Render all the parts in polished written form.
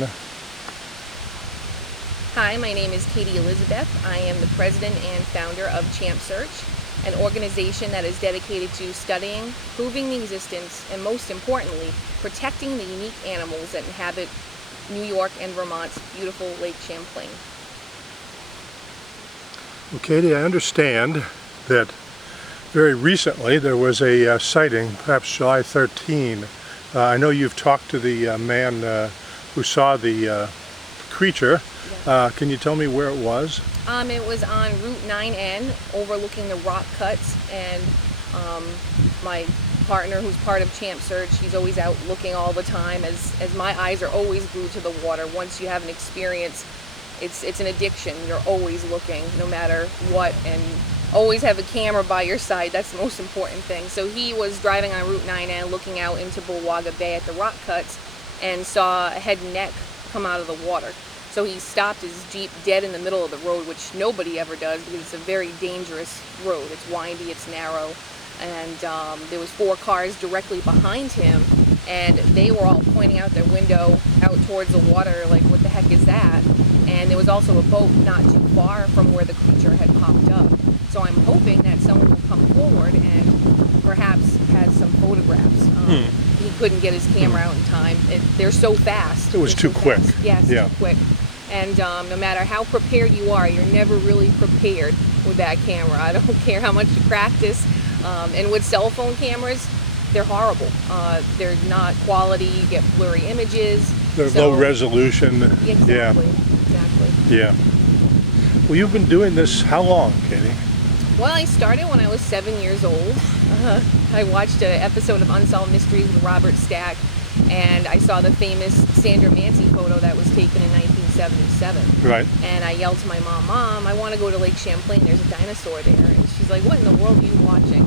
on. Hi, my name is Katy Elizabeth. I am the president and founder of Champ Search, an organization that is dedicated to studying, proving the existence, and most importantly, protecting the unique animals that inhabit New York and Vermont's beautiful Lake Champlain. Well, Katy, I understand that very recently there was a sighting, perhaps July 13. I know you've talked to the man who saw the creature. Can you tell me where it was? It was on Route 9N, overlooking the rock cuts, and my partner, who's part of Champ Search, he's always out looking all the time, as my eyes are always glued to the water. Once you have an experience, it's an addiction. You're always looking, no matter what, and always have a camera by your side. That's the most important thing. So he was driving on Route 9N, looking out into Bulwaga Bay at the rock cuts, and saw a head and neck come out of the water. So he stopped his Jeep dead in the middle of the road, which nobody ever does because it's a very dangerous road. It's windy, it's narrow, and there was 4 cars directly behind him, and they were all pointing out their window out towards the water like, what the heck is that? And there was also a boat not too far from where the creature had popped up. So I'm hoping that someone will come forward and perhaps has some photographs. He couldn't get his camera out in time. They're so fast. It was too quick. Yes, yeah. Too quick. And no matter how prepared you are, you're never really prepared with that camera. I don't care how much you practice. And with cell phone cameras, they're horrible. They're not quality. You get blurry images. They're low resolution. Exactly. Yeah. Exactly. Yeah. Well, you've been doing this how long, Katy? Well, I started when I was 7 years old. I watched an episode of Unsolved Mysteries with Robert Stack, and I saw the famous Sandra Mancy photo that was taken in 1977. Right. And I yelled to my mom, "Mom, I want to go to Lake Champlain. There's a dinosaur there." And she's like, "What in the world are you watching?"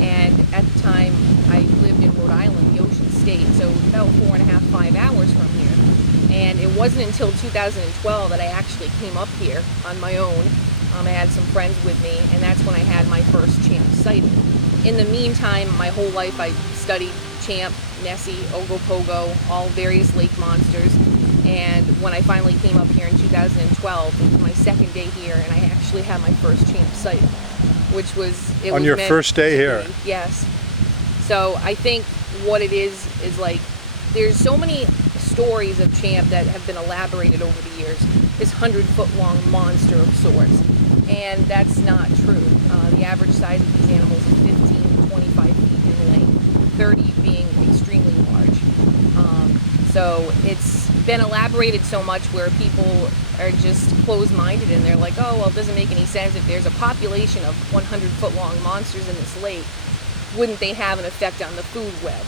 And at the time, I lived in Rhode Island, the Ocean State, so about 4.5, 5 hours from here. And it wasn't until 2012 that I actually came up here on my own. I had some friends with me, and that's when I had my first Champ sighting. In the meantime, my whole life I studied Champ, Nessie, Ogopogo, all various lake monsters. And when I finally came up here in 2012, it was my second day here, and I actually had my first Champ sighting, which was... On your first day here? Yes. So I think what it is like, there's so many stories of Champ that have been elaborated over the years. This 100-foot-long monster of sorts. And that's not true. The average size of these animals is 15 to 25 feet in length, 30 being extremely large. So it's been elaborated so much where people are just closed-minded and they're like, oh, well, it doesn't make any sense. If there's a population of 100-foot-long monsters in this lake, wouldn't they have an effect on the food web?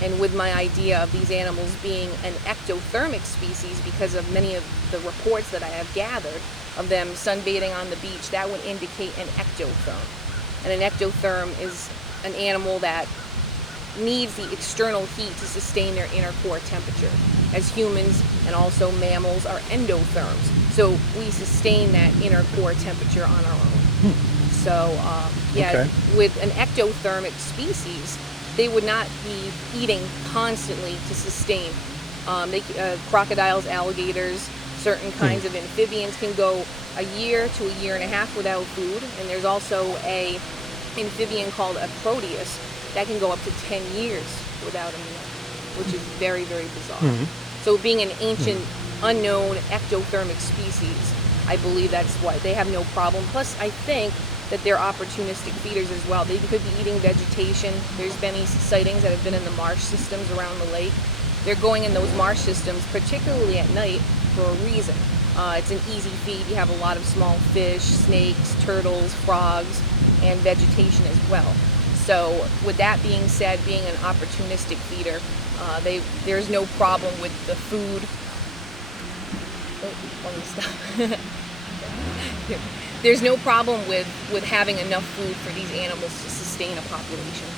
And with my idea of these animals being an ectothermic species, because of many of the reports that I have gathered of them sunbathing on the beach, that would indicate an ectotherm. And an ectotherm is an animal that needs the external heat to sustain their inner core temperature, as humans and also mammals are endotherms. So we sustain that inner core temperature on our own. So yeah, with an ectothermic species, they would not be eating constantly to sustain. Crocodiles, alligators, certain kinds of amphibians can go a year to a year and a half without food. And there's also a amphibian called a proteus that can go up to 10 years without a meal, which is very, very bizarre. So being an ancient, unknown ectothermic species, I believe that's why they have no problem. Plus, I think that they're opportunistic feeders as well. They could be eating vegetation. There's been these sightings that have been in the marsh systems around the lake. They're going in those marsh systems, particularly at night, for a reason. It's an easy feed. You have a lot of small fish, snakes, turtles, frogs, and vegetation as well. So with that being said, being an opportunistic feeder, there's no problem with the food. Oh, let me stop. There's no problem with having enough food for these animals to sustain a population.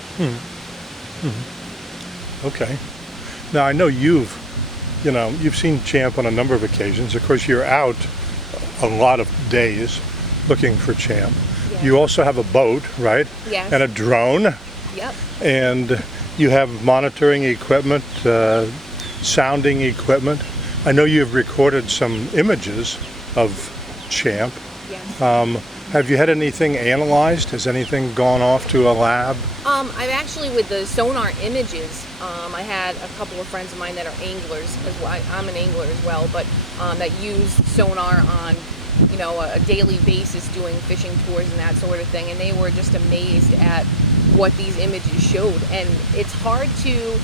Okay. Now I know you've seen Champ on a number of occasions. Of course, you're out a lot of days looking for Champ. Yes. You also have a boat, right? Yes. And a drone. Yep. And you have monitoring equipment, sounding equipment. I know you've recorded some images of Champ. Yes. Have you had anything analyzed? Has anything gone off to a lab? I've actually, with the sonar images, I had a couple of friends of mine that are anglers as well. I'm an angler as well, but that use sonar on, a daily basis doing fishing tours and that sort of thing, and they were just amazed at what these images showed. And it's hard to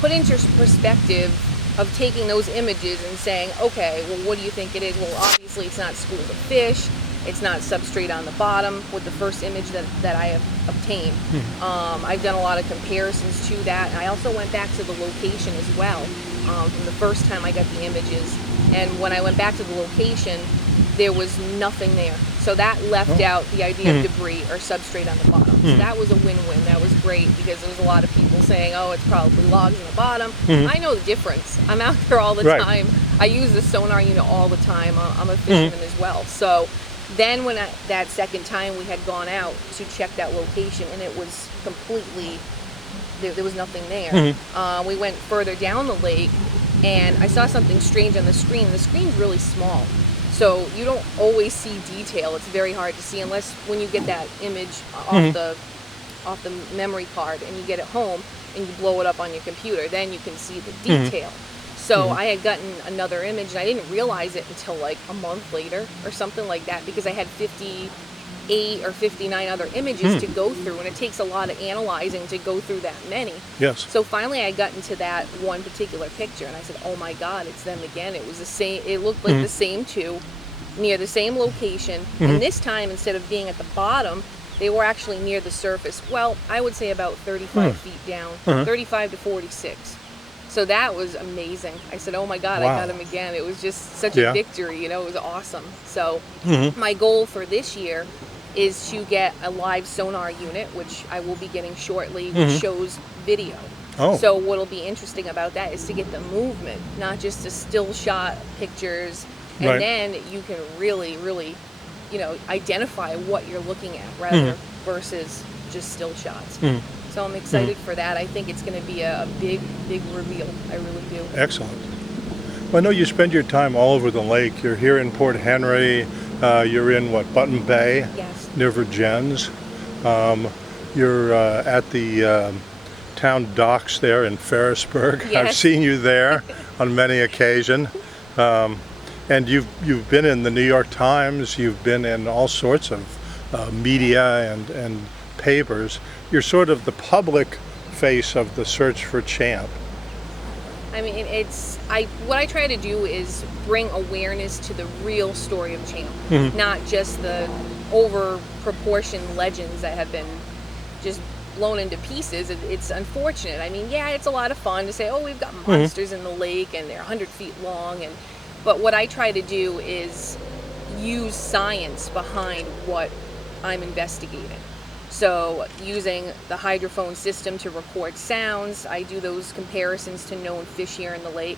put into perspective of taking those images and saying, okay, well, what do you think it is? Well, obviously it's not schools of fish, it's not substrate on the bottom with the first image that I have obtained. I've done a lot of comparisons to that, and I also went back to the location as well from the first time I got the images. And when I went back to the location, there was nothing there. So that left out the idea of debris or substrate on the bottom. So that was a win-win. That was great, because there was a lot of people saying, oh, it's probably logs on the bottom. I know the difference. I'm out there all the time. I use the sonar unit all the time. I'm a fisherman as well. So then when that second time we had gone out to check that location, and it was completely, there was nothing there. We went further down the lake, and I saw something strange on the screen. The screen's really small, so you don't always see detail. It's very hard to see unless when you get that image off the memory card and you get it home and you blow it up on your computer. Then you can see the detail. So I had gotten another image, and I didn't realize it until like a month later or something like that, because I had 58 or 59 other images to go through, and it takes a lot of analyzing to go through that many. Yes. So finally I got into that one particular picture, and I said, oh my God, it's them again. It was the same, it looked like the same two, near the same location, and this time, instead of being at the bottom, they were actually near the surface. Well, I would say about 35 feet down, 35 to 46. So that was amazing. I said, oh my God, I got him again. It was just such a victory, it was awesome. So my goal for this year is to get a live sonar unit, which I will be getting shortly, which shows video. So what'll be interesting about that is to get the movement, not just the still shot pictures, and then you can really, really, identify what you're looking at rather versus just still shots. So I'm excited for that. I think it's going to be a big, big reveal. I really do. Excellent. Well, I know you spend your time all over the lake. You're here in Port Henry. You're in, Button Bay? Yes. Near Virgins. You're at the town docks there in Ferrisburg. Yes. I've seen you there on many occasions. And you've been in the New York Times. You've been in all sorts of media and papers. You're sort of the public face of the search for Champ. I mean, what I try to do is bring awareness to the real story of Champ, not just the over-proportioned legends that have been just blown into pieces. It's unfortunate. I mean, yeah, it's a lot of fun to say, oh, we've got monsters in the lake and they're 100 feet long, but what I try to do is use science behind what I'm investigating. So using the hydrophone system to record sounds, I do those comparisons to known fish here in the lake.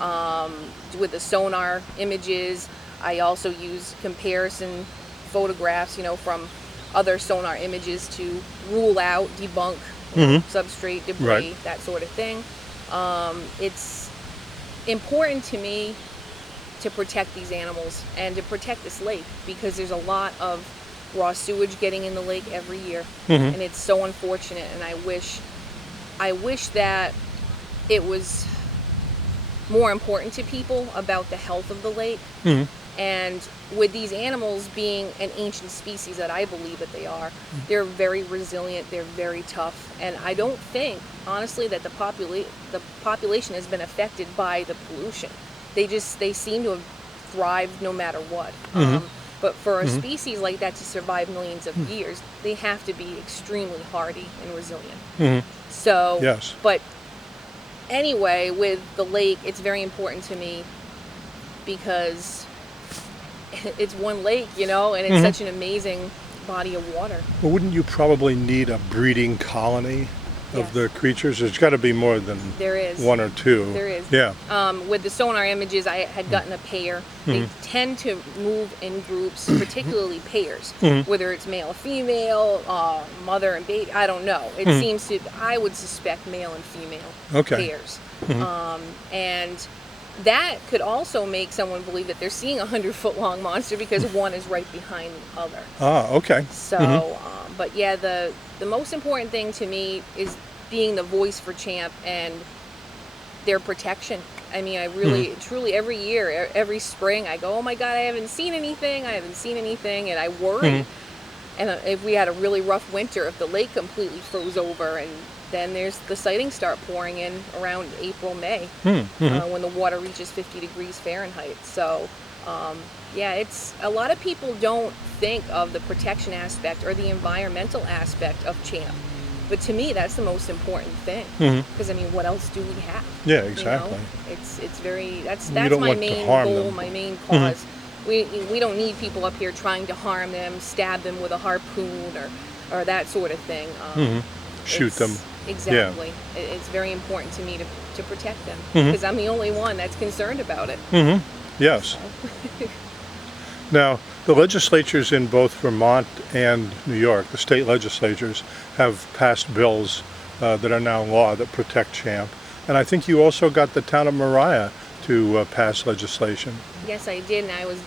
With the sonar images, I also use comparison photographs, from other sonar images to rule out, debunk substrate, debris, that sort of thing. It's important to me to protect these animals and to protect this lake, because there's a lot of raw sewage getting in the lake every year, and it's so unfortunate. And I wish that it was more important to people about the health of the lake. And with these animals being an ancient species that I believe that they are, they're very resilient, they're very tough, and I don't think, honestly, that the population has been affected by the pollution. They seem to have thrived no matter what. But for a species like that to survive millions of years, they have to be extremely hardy and resilient. So, yes. But anyway, with the lake, it's very important to me because it's one lake, and it's such an amazing body of water. Well, wouldn't you probably need a breeding colony of the creatures? There's got to be more than one or two. There is. Yeah. With the sonar images, I had gotten a pair. They tend to move in groups, particularly pairs, whether it's male or female, mother and baby. I don't know. It seems to. I would suspect male and female pairs. And that could also make someone believe that they're seeing a 100-foot-long monster because one is right behind the other. Ah, okay. So, but yeah, the most important thing to me is being the voice for Champ and their protection. I mean, I really, truly, every year, every spring, I go, oh my God, I haven't seen anything, and I worry. And if we had a really rough winter, if the lake completely froze over, and then there's the sightings start pouring in around April, May, when the water reaches 50 degrees Fahrenheit. So, yeah, it's a lot of people don't think of the protection aspect or the environmental aspect of Champ. But to me, that's the most important thing. Because, I mean, what else do we have? Yeah, exactly. You know? It's very, that's don't my want to main harm goal, them. my main cause. We don't need people up here trying to harm them, stab them with a harpoon or that sort of thing. Shoot them. Exactly. Yeah. It's very important to me to protect them because I'm the only one that's concerned about it. Yes. Now, the legislatures in both Vermont and New York, the state legislatures, have passed bills that are now law that protect Champ. And I think you also got the town of Mariah to pass legislation. Yes, I did, and I was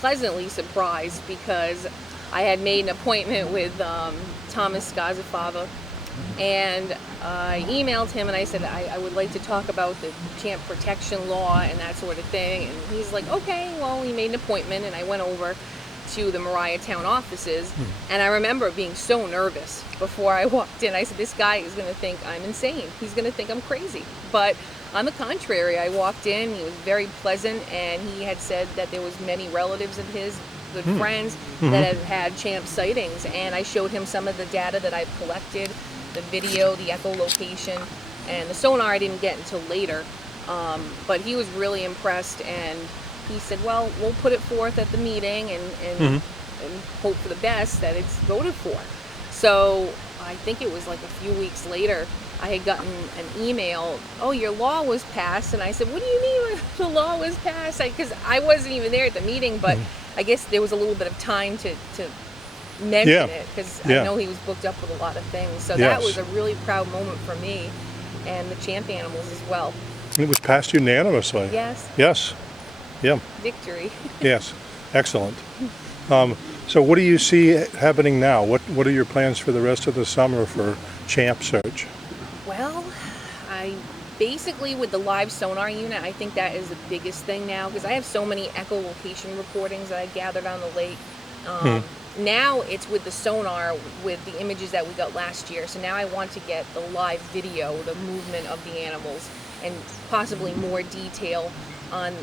pleasantly surprised because I had made an appointment with Thomas Scazafava, and I emailed him and I said I would like to talk about the Champ protection law and that sort of thing, and he's like, okay, well, he made an appointment, and I went over to the Mariah town offices, and I remember being so nervous before I walked in. I said, this guy is going to think I'm insane. He's going to think I'm crazy. But on the contrary, I walked in, he was very pleasant, and he had said that there was many relatives of his, good friends, that had had Champ sightings, and I showed him some of the data that I've collected, the video, the echolocation, and the sonar I didn't get until later, but he was really impressed, and he said, well, we'll put it forth at the meeting and hope for the best that it's voted for. So I think it was like a few weeks later, I had gotten an email, oh, your law was passed. And I said, what do you mean the law was passed? Because I wasn't even there at the meeting, but I guess there was a little bit of time to mention it, because I know he was booked up with a lot of things. So that was a really proud moment for me and the Champ animals as well. It was passed unanimously. Yes. Yes. Yeah. Victory. Yes. Excellent. So what do you see happening now? What are your plans for the rest of the summer for Champ search? Well, I basically, with the live sonar unit, I think that is the biggest thing now, because I have so many echolocation recordings that I gathered on the lake. Now it's with the sonar, with the images that we got last year. So now I want to get the live video, the movement of the animals, and possibly more detail on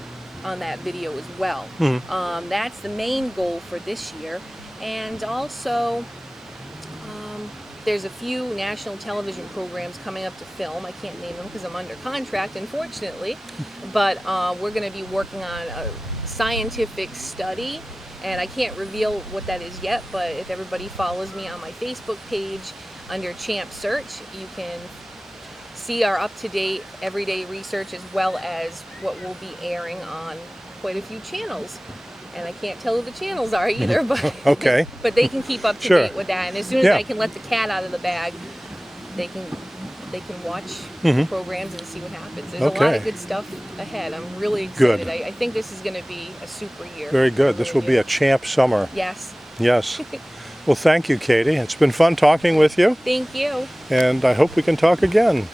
that video as well. That's the main goal for this year. And also, there's a few national television programs coming up to film. I can't name them because I'm under contract, unfortunately. But we're going to be working on a scientific study, and I can't reveal what that is yet, but if everybody follows me on my Facebook page under Champ Search, you can see our up-to-date everyday research, as well as what will be airing on quite a few channels. And I can't tell who the channels are either, but okay. But they can keep up to date with that. And as soon as I can let the cat out of the bag, they can watch the programs and see what happens. There's a lot of good stuff ahead. I'm really excited. I think this is going to be a super year. Very good. This will be a Champ summer. Yes. Yes. Well, thank you, Katy. It's been fun talking with you. Thank you. And I hope we can talk again.